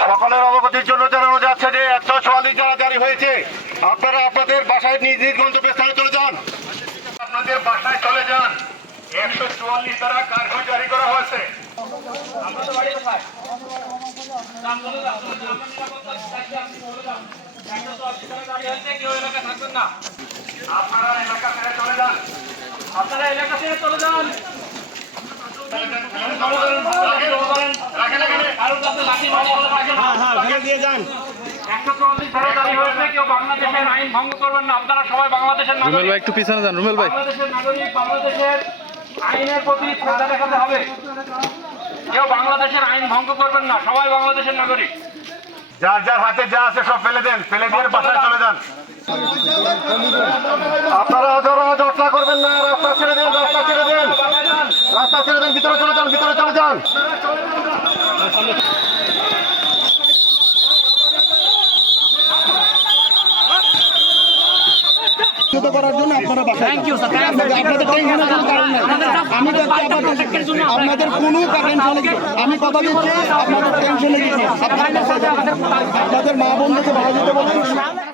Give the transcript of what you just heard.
সকলের অবগতির জন্য জানানো যাচ্ছে যে একশো চুয়াল্লিশ যারা জারি হয়েছে। আপনারা আপনাদের বাসায় নিজ নিজ গন্তব্য স্থানে চলে যান। আপনাদের বাসায় চলে যান। একশো চুয়াল্লিশ দ্বারা কার্য জারি করা হয়েছে। আপনারা এলাকা চলে যান। আপনারা এলাকা চলে যান। সবাই বাংলাদেশের রুমেল নাগরিক ভাই একটু পিছনে যান রুমেল ভাই। বাংলাদেশের নাগরিক বাংলাদেশের আইনের প্রতি শ্রদ্ধা দেখাতে হবে। কেউ বাংলাদেশের আইন ভঙ্গ করবেন না সবাই বাংলাদেশের নাগরিক। যার যার হাতে যা আছে সব ফেলে দেন ফেলে দিয়ে বাসায় চলে যান। আপনারা যারা যাত্রা করবেন না রাস্তা ছেড়ে দেন রাস্তা ছেড়ে দেন। রাস্তা ছেড়ে দেন ভিতরে চলে যান ভিতরে চলে যান। করার জন্য আপনারা বাসায় যান। আপনাদের আপনাদের টেনশনের কোনো কারণ নেই। আমি তো আপনাদের কোনো আমি কথা দিচ্ছি আপনাদের টেনশনে কিছু। আপনাদের মা বন্ধুকে ভালো দিতে বলুন।